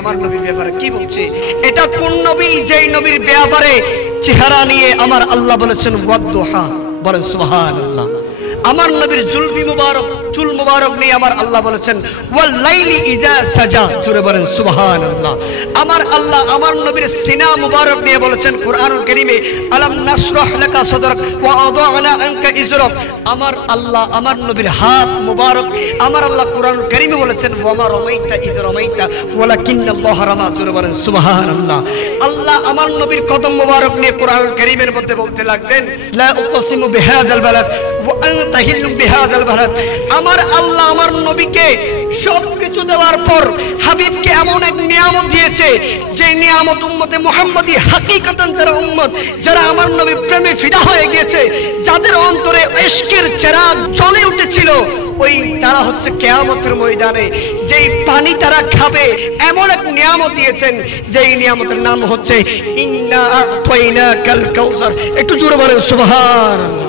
আমার নবীর ব্যাপারে কি বলছে? এটা কোন নবী যেই নবীর ব্যাপারে চেহারা নিয়ে আমার আল্লাহ বলেছেন ওয়াদুহা, বলেন সুবহানাল্লাহ। আমার নবীর জুলফি মুবারক, চুল মুবারক নিয়ে আমার আল্লাহ বলেছেন ওয়াল লাইলি ইজা সাজা, জোরে বলেন সুবহানাল্লাহ। আমার আল্লাহ আমার নবীর সিনা মুবারক নিয়ে বলেছেন কুরআনুল কারীমে আলাম নাশরাহ লাকা সাদরাক ওয়া আদানা আনকা ইজরাক। আমার আল্লাহ আমার নবীর হাত মুবারক আমার আল্লাহ কুরআনুল কারীমে বলেছেন ওয়া মা রামাইতা ইয রামাইতা ওয়ালাকিন্নাল্লাহ রামা, জোরে বলেন সুবহানাল্লাহ। আল্লাহ আমার নবীর কদম মুবারক নিয়ে কুরআনুল কারীমের মধ্যে বলতে লাগলেন লা উকসিমু বিহাযাল বালাদ ওয়া আনতা হিল্লুম বিহাযাল বালাদ। আমার আল্লাহ আমার নবীকে সবকিছু দেওয়ার পর হাবিবকে এমন এক নিয়ামত দিয়েছে যে নিয়ামত উম্মতে মুহাম্মদী হাকিকাতান যারা উম্মত, যারা আমার নবী প্রেমে ফিদা হয়ে গিয়েছে, যাদের অন্তরে ইশকের চেরাগ জ্বলে উঠেছিল, ওই তারা হচ্ছে কিয়ামতের ময়দানে যেই পানি তারা খাবে এমন এক নিয়ামত দিয়েছেন, যেই নিয়ামতের নাম হচ্ছে ইন্না আ'তাইনাকাল কাউসার। একটু জোরে বলেন সুবহানাল্লাহ।